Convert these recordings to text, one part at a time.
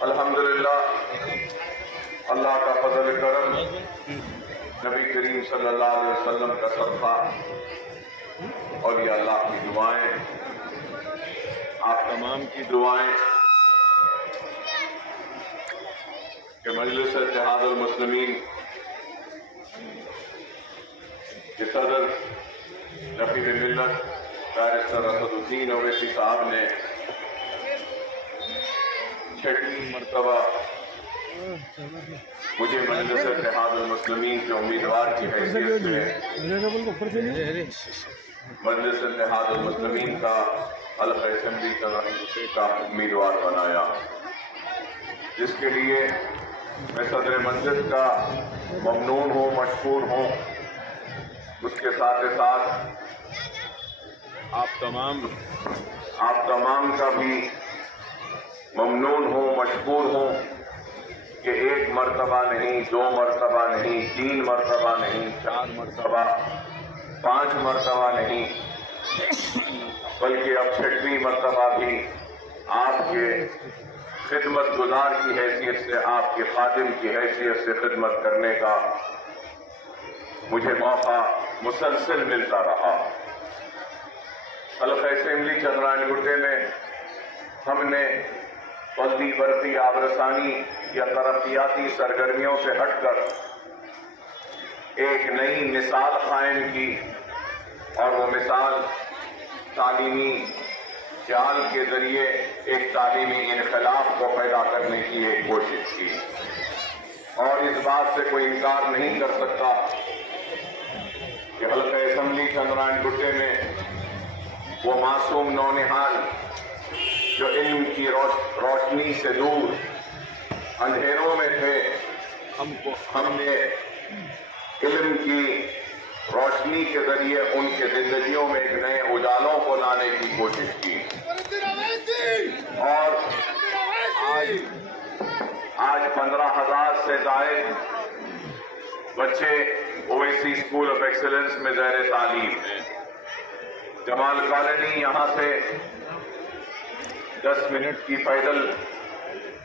الحمدللہ اللہ کا فضل کرم، نبی کریم صلی اللہ علیہ وسلم کا صدقہ اور یہ اللہ کی دعائیں، آپ تمام کی دعائیں کہ مجلس اتحاد المسلمین کے صدر رفیع ملت بیرسٹر اسد الدین اویسی صاحب نے 6 مرتبہ مجھے مجلس اتحاد المسلمین کے امیدوار کی حیثیت سے مجلس اتحاد المسلمین کا حلقہ اسمبلی کا امیدوار بنایا، جس کے لیے میں صدر مجلس کا ممنون ہوں، مشکور ہوں۔ اس کے ساتھ ساتھ آپ تمام کا بھی ممنون ہوں، مشکور ہوں کہ 1 مرتبہ نہیں، 2 مرتبہ نہیں، 3 مرتبہ نہیں، 4 مرتبہ، 5 مرتبہ نہیں، بلکہ اب 6ویں مرتبہ بھی آپ کے خدمت گزار کی حیثیت سے، آپ کے خادم کی حیثیت سے خدمت کرنے کا مجھے موقع مسلسل ملتا رہا۔ حلقہ اسمبلی چندرائن گٹے میں ہم نے بلدی برقی آبرسانی یا ترقیاتی سرگرمیوں سے ہٹ کر ایک نئی مثال قائم کی، اور وہ مثال تعلیمی جال کے ذریعے ایک تعلیمی انقلاب کو پیدا کرنے کی ایک کوشش کی۔ اور اس بات سے کوئی انکار نہیں کر سکتا کہ حلقہ اسمبلی چندرائن گٹے میں وہ معصوم نونہال جو علم کی روشنی سے دور اندھیروں میں تھے، ہم نے علم کی روشنی کے ذریعے ان کے زندگیوں میں ایک نئے اجالوں کو لانے کی کوشش کی۔ اور آج 15,000 سے زائد بچے اویسی اسکول آف ایکسلنس میں زیر تعلیم ہیں۔ جمال کالونی یہاں سے 10 منٹ کی پیدل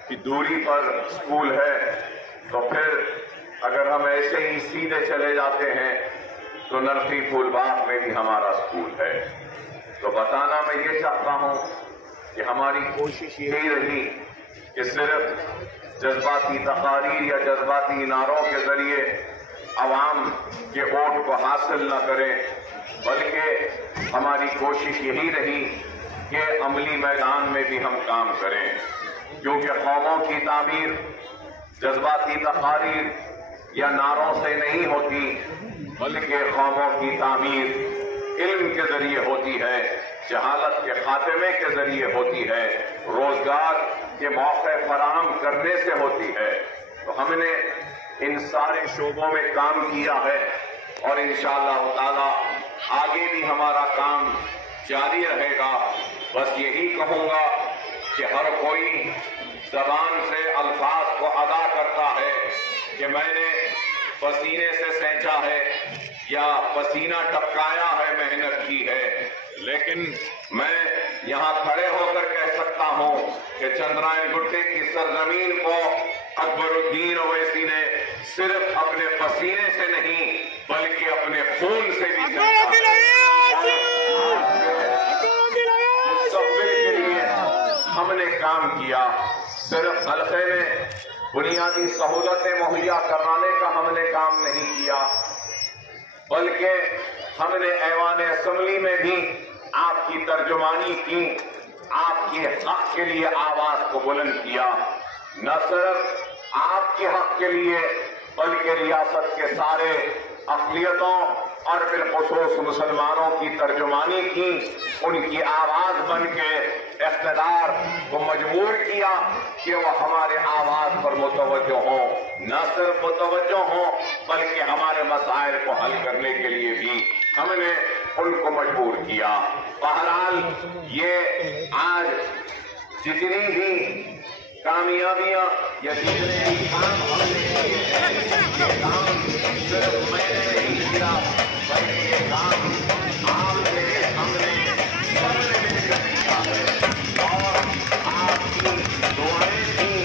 کی دوری پر اسکول ہے، تو پھر اگر ہم ایسے ہی سیدھے چلے جاتے ہیں تو نرخی پھول باغ میں بھی ہمارا اسکول ہے۔ تو بتانا میں یہ چاہتا ہوں کہ ہماری کوشش یہی رہی کہ صرف جذباتی تقاریر یا جذباتی نعروں کے ذریعے عوام کے ووٹ کو حاصل نہ کریں، بلکہ ہماری کوشش یہی رہی کہ عملی میدان میں بھی ہم کام کریں، کیونکہ قوموں کی تعمیر جذباتی تقاریر یا نعروں سے نہیں ہوتی، بلکہ قوموں کی تعمیر علم کے ذریعے ہوتی ہے، جہالت کے خاتمے کے ذریعے ہوتی ہے، روزگار کے موقع فراہم کرنے سے ہوتی ہے۔ تو ہم نے ان سارے شعبوں میں کام کیا ہے، اور انشاءاللہ تعالی آگے بھی ہمارا کام جاری رہے گا۔ بس یہی کہوں گا کہ ہر کوئی زبان سے الفاظ کو ادا کرتا ہے کہ میں نے پسینے سے سینچا ہے یا پسینہ ٹپکایا ہے، محنت کی ہے، لیکن میں یہاں کھڑے ہو کر کہہ سکتا ہوں کہ چندرائن گٹے کی سرزمین کو اکبر الدین اویسی نے صرف اپنے پسینے سے نہیں بلکہ اپنے خون سے بھی مستقبل کے لیے ہم نے کام کیا۔ صرف حلقے میں بنیادی سہولتیں مہیا کرانے کا ہم نے کام نہیں کیا، بلکہ ہم نے ایوان اسمبلی میں بھی آپ کی ترجمانی کی، آپ کے حق کے لیے آواز کو بلند کیا، نہ صرف آپ کے حق کے لیے بلکہ ریاست کے سارے اقلیتوں اور بالخصوص مسلمانوں کی ترجمانی کی، ان کی آواز بن کے اقتدار کو مجبور کیا کہ وہ ہمارے آواز پر متوجہ ہوں، نہ صرف متوجہ ہوں بلکہ ہمارے مسائل کو حل کرنے کے لیے بھی ہم نے ان کو مجبور کیا۔ بہرحال یہ آج جتنی بھی کامیابیاں یا جتنے بھی کام ہم نے کیے ہیں، یہ کام صرف میں نے نہیں کیا بلکہ یہ کام آپ نے، ہم نے، سب نے مل کر کیا ہے، اور آپ کی دعائیں تھیں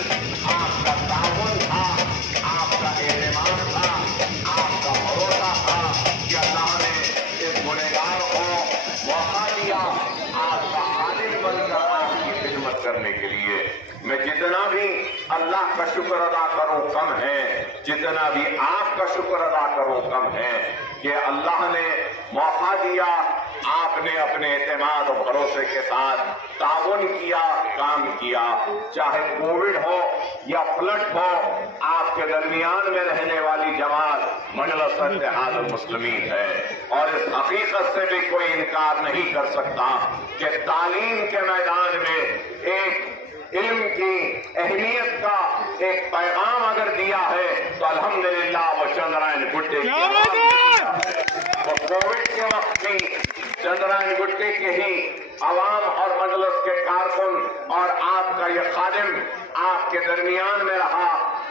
जितना भी अल्लाह का शुक्र अदा करूं कम है, जितना भी आपका शुक्र अदा करूं कम है कि अल्लाह ने मौका दिया, आपने अपने एतमाद और भरोसे के साथ ताउन किया, काम किया। चाहे कोविड हो या फ्लड हो, आपके दरमियान में रहने वाली जमात मजलिस इत्तेहाद अल-मुस्लिमीन है। और इस हकीकत से भी कोई इनकार नहीं कर सकता कि तालीम के मैदान में एक इल्म की अहमियत का एक पैगाम अगर दिया है तो अल्हम्दुलिल्लाह वो चंद्रायन गुट्टे की आवाज़ दिया है। वो कोविड के वक्त भी चंद्रायन गुट्टे के ही अवाम और मजलिस के कारकुन और आपका ये खादिम आपके दरमियान में रहा।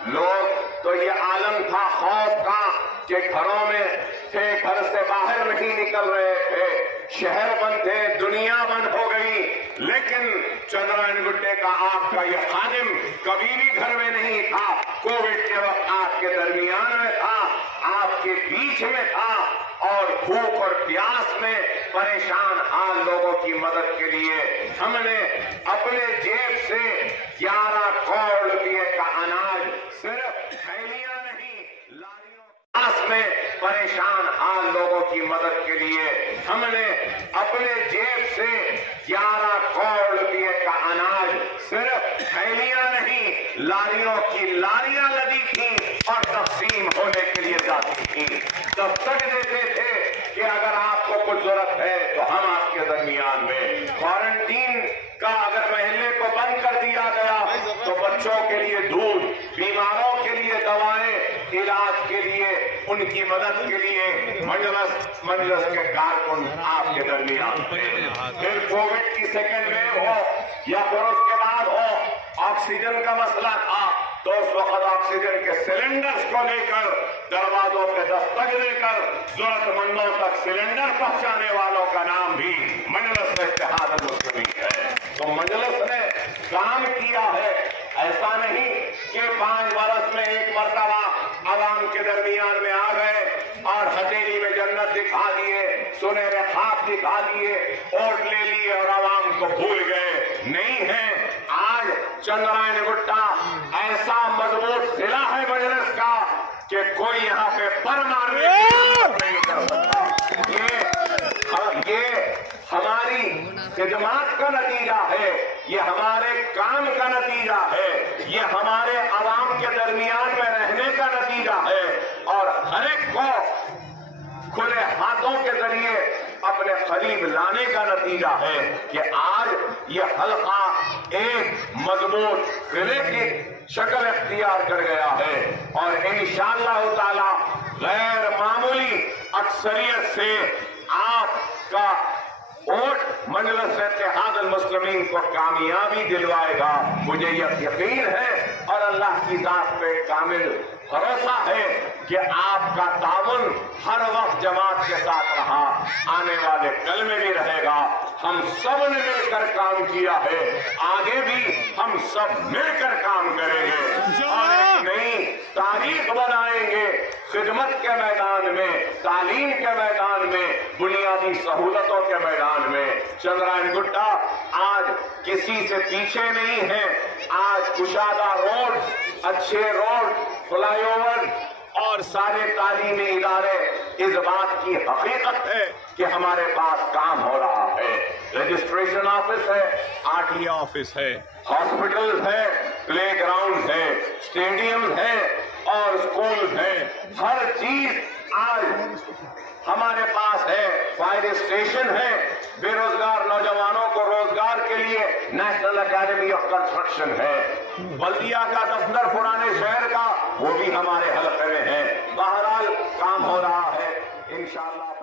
लोग तो ये आलम था खौफ का कि घरों में थे, घर से बाहर नहीं निकल रहे थे, शहर बंद थे, दुनिया बंद हो गई, लेकिन चंद्रायन गुट्टे का आपका ये खादिम कभी भी घर में नहीं था। कोविड के वक्त आपके दरमियान में था, आपके बीच में था और भूख और प्यास में परेशान हाल लोगों की मदद के लिए हमने अपने जेब से 11 करोड़ रुपये का अनाज सिर्फ थैलियां नहीं लारियों में परेशान हाल लोगों की मदद के लिए हमने अपने जेब से 11 करोड़ रुपये का अनाज सिर्फ थैलियां नहीं लारियों की लारियां लदी थी और तकसीम होने के लिए जाती थी। दस्तक देते थे कि अगर आपको कुछ जरूरत है तो हम आपके दरमियान में। क्वारंटीन का अगर महल्ले को बंद कर दिया गया तो बच्चों के लिए दूध, बीमारों के लिए दवाएं, इलाज के लिए उनकी मदद के लिए मजलिस के कारकुन आपके दरमियान में। फिर कोविड की सेकेंड वेव हो या फिर उसके बाद हो, ऑक्सीजन का मसला था तो उस वक्त ऑक्सीजन के सिलेंडर्स को लेकर दरवाजों पे दस्तक देकर जरूरतमंदों तक सिलेंडर पहुंचाने वालों का नाम भी मजलिस इत्तेहाद अल-मुस्लिमीन है। तो मजलिस ने काम किया है। ऐसा नहीं कि 5 बरस में एक मरतबा आवाम के दरमियान में आ गए और हथेली में जन्नत दिखा दिए, सुनहरे ख्वाब दिखा दिए, वोट ले लिए और आवाम को भूल गए। नहीं है, आज चंद्रायन गुट्टा ऐसा मजबूत किला है मजलिस का कि कोई यहाँ पे पर मारने नहीं कर सकता। ये हमारी खिदमत का नतीजा है, ये हमारे काम का नतीजा है, ये हमारे आवाम के दरमियान में रहने का नतीजा है और हर एक को खुले हाथों के जरिए अपने करीब लाने का नतीजा है कि आज ये हल्का एक मजबूत किले की शक्ल इख्तियार कर गया है और इंशाअल्लाह ताला गैर मामूली अक्सरियत से आपका वोट मजलिस इत्तेहाद अल-मुस्लिमीन को कामयाबी दिलवाएगा। मुझे यह यकीन है और अल्लाह की जात पे कामिल भरोसा है कि आपका ताउन हर वक्त जमात के साथ रहा, आने वाले कल में भी रहेगा। हम सब ने मिलकर काम किया है, आगे भी हम सब मिलकर काम करेंगे और एक नई तारीख बनाएंगे खिदमत के मैदान में, तालीम के मैदान में, बुनियादी सहूलतों के मैदान में। चंद्रायन गुट्टा आज किसी से पीछे नहीं है। आज कुशादा रोड, अच्छे रोड, फ्लाईओवर और सारे तालीमी इदारे इस बात की हकीकत है कि हमारे पास काम हो रहा है। रजिस्ट्रेशन ऑफिस है, आरटीए ऑफिस है, हॉस्पिटल है, प्ले ग्राउंड है, स्टेडियम है और स्कूल है। हर चीज आज हमारे पास है। फायर स्टेशन है, बेरोजगार नौजवानों को रोजगार के लिए नेशनल एकेडमी ऑफ कंस्ट्रक्शन है। बल्दिया का दफ्तर पुराने शहर का वो भी हमारे हलके में है। बहरहाल काम हो रहा है इंशाअल्लाह।